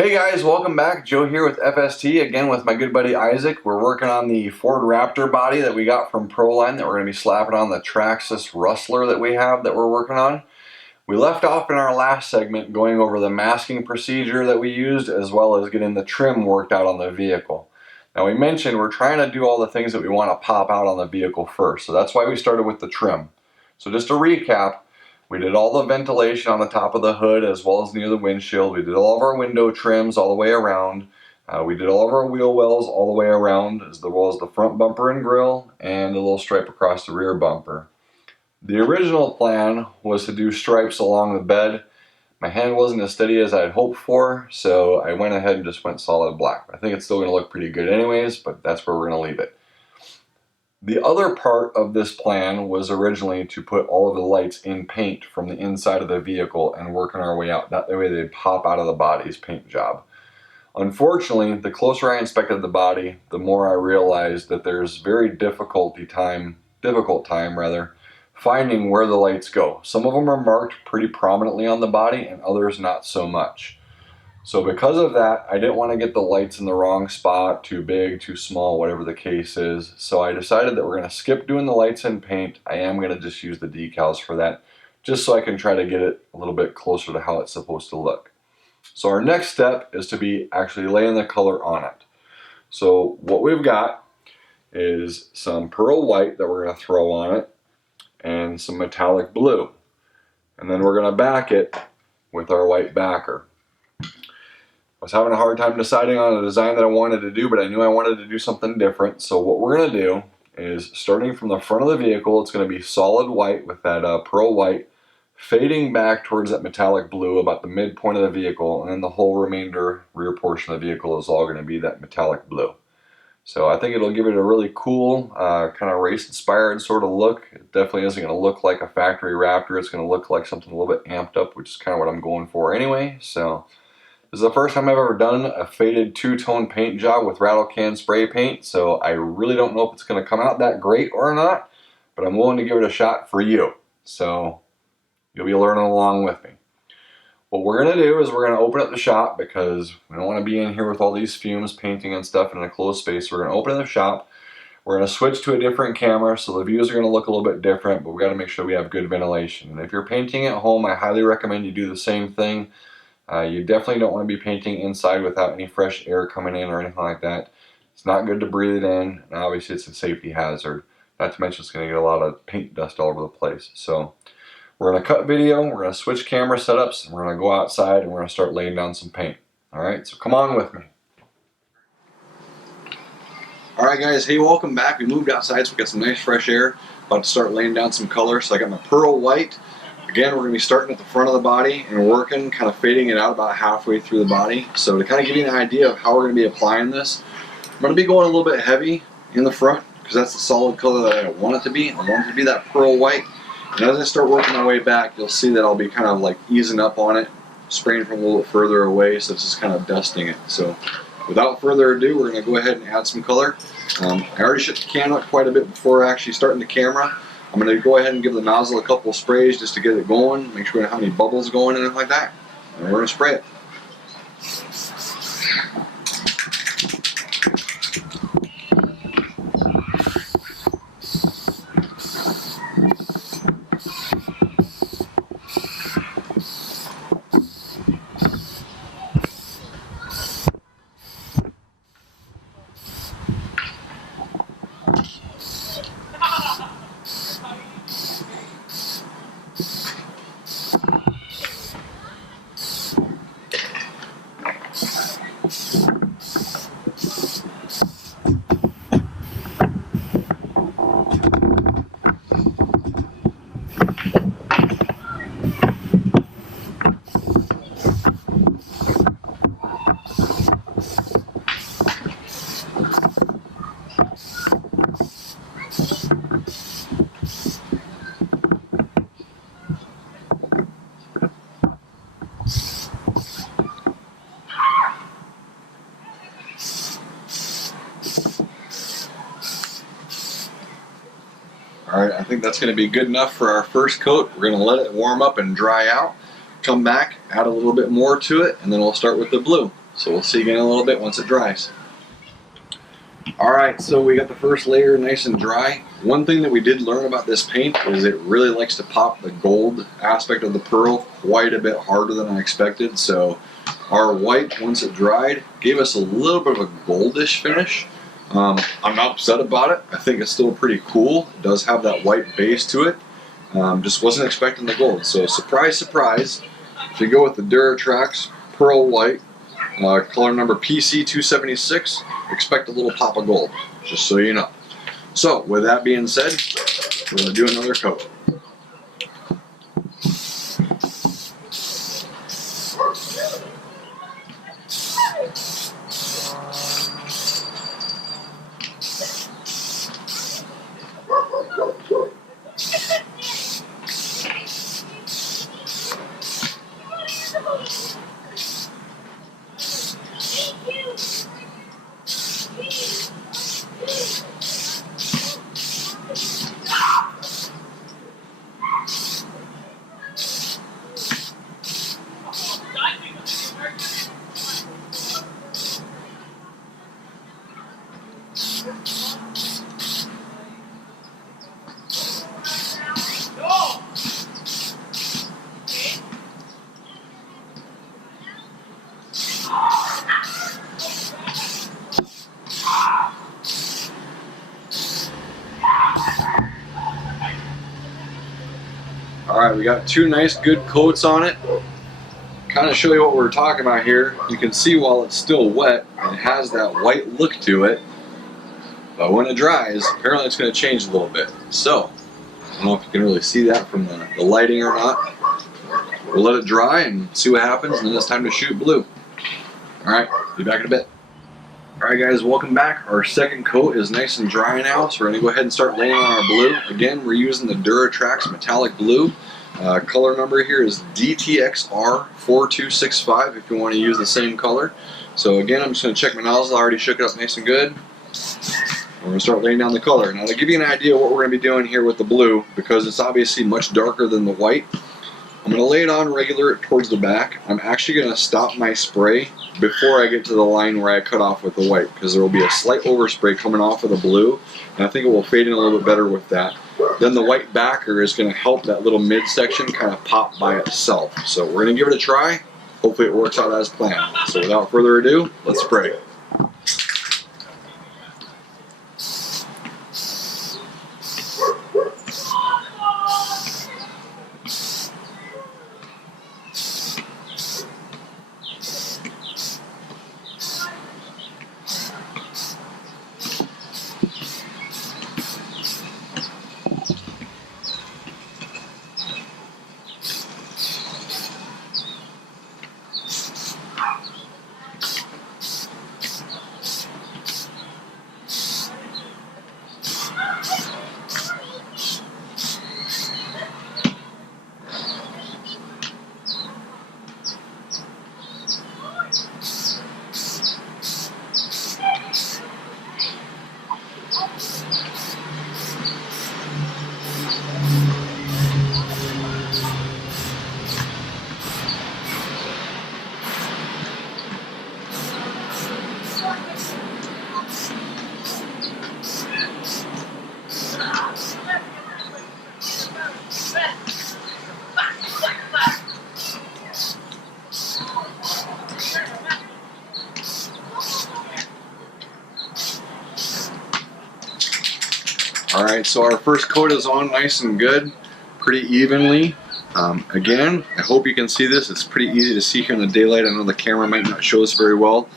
Hey guys, welcome back. Joe here with FST, again with my good buddy Isaac. We're working on the Ford Raptor body that we got from Proline that we're going to be slapping on the Traxxas Rustler that we have that we're working on. We left off in our last segment going over the masking procedure that we used as well as getting the trim worked out on the vehicle. Now we mentioned we're trying to do all the things that we want to pop out on the vehicle first, so that's why we started with the trim. So just to recap, we did all the ventilation on the top of the hood as well as near the windshield. We did all of our window trims all the way around. We did all of our wheel wells all the way around, as well as the front bumper and grille and a little stripe across the rear bumper. The original plan was to do stripes along the bed. My hand wasn't as steady as I had hoped for, so I went ahead and just went solid black. I think it's still going to look pretty good anyways, but that's where we're going to leave it. The other part of this plan was originally to put all of the lights in paint from the inside of the vehicle and working our way out. That way they'd pop out of the body's paint job. Unfortunately, the closer I inspected the body, the more I realized that there's very difficult time finding where the lights go. Some of them are marked pretty prominently on the body and others not so much. So because of that, I didn't want to get the lights in the wrong spot, too big, too small, whatever the case is. So I decided that we're going to skip doing the lights in paint. I am going to just use the decals for that, just so I can try to get it a little bit closer to how it's supposed to look. So our next step is to be actually laying the color on it. So what we've got is some pearl white that we're going to throw on it and some metallic blue. And then we're going to back it with our white backer. I was having a hard time deciding on a design that I wanted to do, but I knew I wanted to do something different. So what we're going to do is, starting from the front of the vehicle, it's going to be solid white with that pearl white, fading back towards that metallic blue about the midpoint of the vehicle, and then the whole remainder rear portion of the vehicle is all going to be that metallic blue. So I think it'll give it a really cool, kind of race-inspired sort of look. It definitely isn't going to look like a factory Raptor. It's going to look like something a little bit amped up, which is kind of what I'm going for anyway. So this is the first time I've ever done a faded two-tone paint job with rattle can spray paint, so I really don't know if it's going to come out that great or not, but I'm willing to give it a shot for you. So you'll be learning along with me. What we're going to do is we're going to open up the shop because we don't want to be in here with all these fumes, painting and stuff in a closed space. We're going to open up the shop. We're going to switch to a different camera, so the views are going to look a little bit different, but we got to make sure we have good ventilation. And if you're painting at home, I highly recommend you do the same thing. You definitely don't want to be painting inside without any fresh air coming in or anything like that. It's not good to breathe it in, and obviously it's a safety hazard. Not to mention it's going to get a lot of paint dust all over the place. So we're going to cut video, we're going to switch camera setups, and we're going to go outside and we're going to start laying down some paint. Alright, so come on with me. Alright guys, hey, welcome back. We moved outside so we got some nice fresh air. About to start laying down some color. So I got my pearl white. Again, we're going to be starting at the front of the body and working, kind of fading it out about halfway through the body. So to kind of give you an idea of how we're going to be applying this, I'm going to be going a little bit heavy in the front because that's the solid color that I want it to be. I want it to be that pearl white. And as I start working my way back, you'll see that I'll be kind of like easing up on it, spraying from a little bit further away, so it's just kind of dusting it. So without further ado, we're going to go ahead and add some color. I already shut the can up quite a bit before actually starting the camera. I'm going to go ahead and give the nozzle a couple of sprays just to get it going, make sure we don't have any bubbles going and anything like that. And we're going to spray it. Alright, I think that's going to be good enough for our first coat. We're going to let it warm up and dry out, come back, add a little bit more to it, and then we'll start with the blue. So we'll see again in a little bit once it dries. Alright, so we got the first layer nice and dry. One thing that we did learn about this paint is it really likes to pop the gold aspect of the pearl quite a bit harder than I expected. So our white, once it dried, gave us a little bit of a goldish finish. I'm not upset about it. I think it's still pretty cool. It does have that white base to it. Just wasn't expecting the gold. So surprise, surprise. If you go with the Duratrax Pearl White, color number PC276, expect a little pop of gold, just so you know. So with that being said, we're going to do another coat. Alright, we got two nice good coats on it. Kind of show you what we're talking about here. You can see while it's still wet, it has that white look to it. But when it dries, apparently it's going to change a little bit. So, I don't know if you can really see that from the lighting or not. We'll let it dry and see what happens, and then it's time to shoot blue. Alright, be back in a bit. Alright guys, welcome back. Our second coat is nice and dry now, so we're going to go ahead and start laying on our blue. Again, we're using the Duratrax Metallic Blue. Color number here is DTXR4265 if you want to use the same color. So again, I'm just going to check my nozzle. I already shook it up nice and good. We're going to start laying down the color. Now to give you an idea of what we're going to be doing here with the blue, because it's obviously much darker than the white, I'm going to lay it on regular towards the back. I'm actually going to stop my spray before I get to the line where I cut off with the white, because there will be a slight overspray coming off of the blue, and I think it will fade in a little bit better with that. Then the white backer is going to help that little midsection kind of pop by itself. So we're going to give it a try. Hopefully it works out as planned. So without further ado, let's spray. Alright, so our first coat is on nice and good, pretty evenly. Again, I hope you can see this. It's pretty easy to see here in the daylight. I know the camera might not show this very well,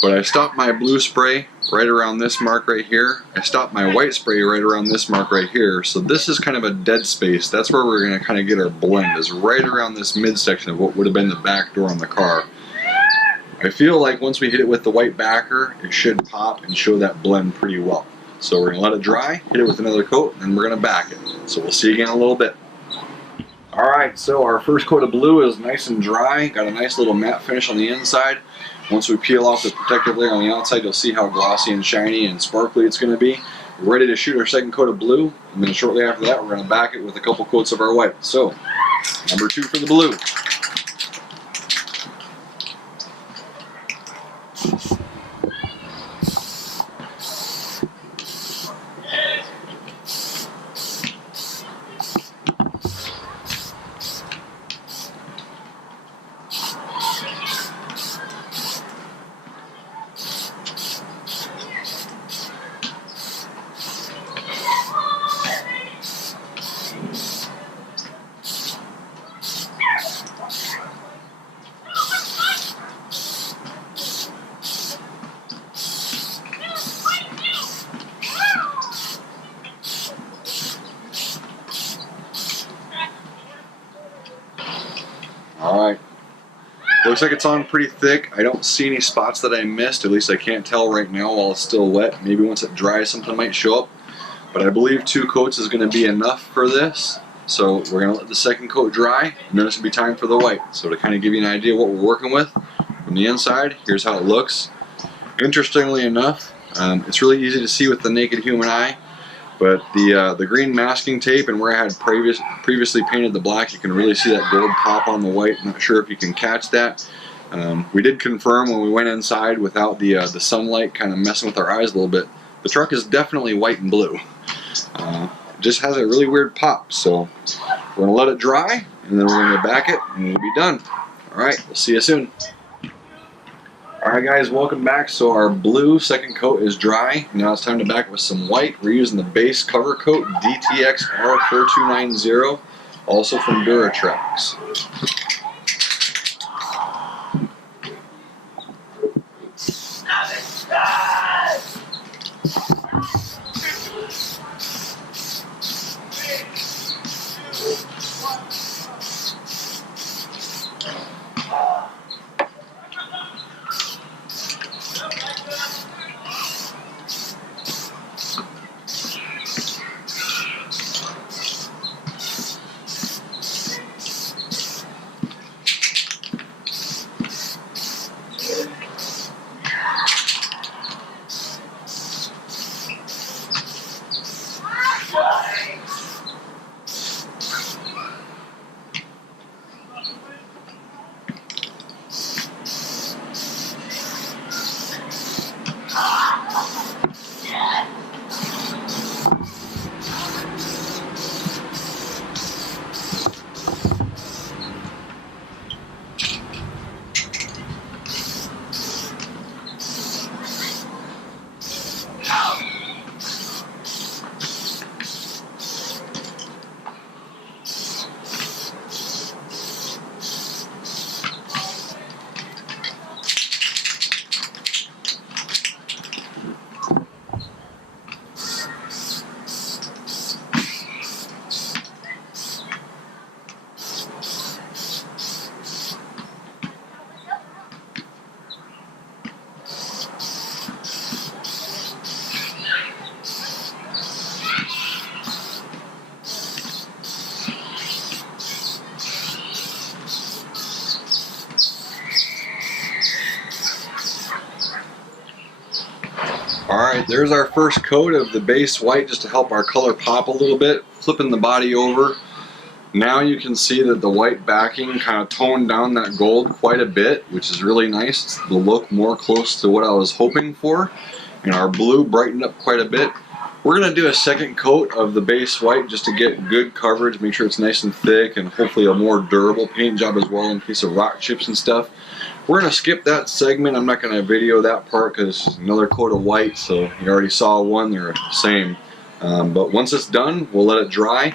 but I stopped my blue spray right around this mark right here. I stopped my white spray right around this mark right here. So this is kind of a dead space. That's where we're going to kind of get our blend, is right around this midsection of what would have been the back door on the car. I feel like once we hit it with the white backer, it should pop and show that blend pretty well. So we're going to let it dry, hit it with another coat, and then we're going to back it. So we'll see you again in a little bit. Alright, so our first coat of blue is nice and dry. Got a nice little matte finish on the inside. Once we peel off the protective layer on the outside, you'll see how glossy and shiny and sparkly it's going to be. We're ready to shoot our second coat of blue, and then shortly after that we're going to back it with a couple coats of our white. So, number 2 for the blue. Looks like it's on pretty thick. I don't see any spots that I missed, at least I can't tell right now while it's still wet. Maybe once it dries something might show up. But I believe 2 coats is going to be enough for this. So we're going to let the second coat dry, and then it's going to be time for the white. So to kind of give you an idea of what we're working with from the inside, here's how it looks. Interestingly enough, it's really easy to see with the naked human eye, but the green masking tape and where I had previously painted the black, you can really see that gold pop on the white. I'm not sure if you can catch that. We did confirm when we went inside without the sunlight kind of messing with our eyes a little bit. The truck is definitely white and blue. Just has a really weird pop, so we're gonna let it dry and then we're gonna back it and we'll be done. Alright, we'll see you soon. Alright guys, welcome back. So our blue second coat is dry. Now it's time to back it with some white. We're using the base cover coat DTX R4290, also from Duratrax. Alright, there's our first coat of the base white just to help our color pop a little bit. Flipping the body over. Now you can see that the white backing kind of toned down that gold quite a bit, which is really nice. It's the look more close to what I was hoping for. And our blue brightened up quite a bit. We're going to do a second coat of the base white just to get good coverage, make sure it's nice and thick, and hopefully a more durable paint job as well in case of rock chips and stuff. We're going to skip that segment. I'm not going to video that part because it's another coat of white, so you already saw one, they're the same. But once it's done, we'll let it dry.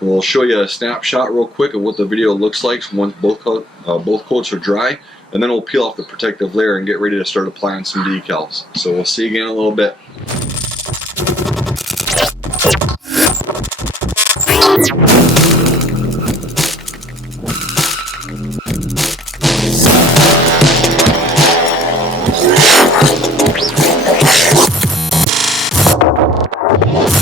We'll show you a snapshot real quick of what the video looks like once both coats are dry, and then we'll peel off the protective layer and get ready to start applying some decals. So we'll see you again in a little bit.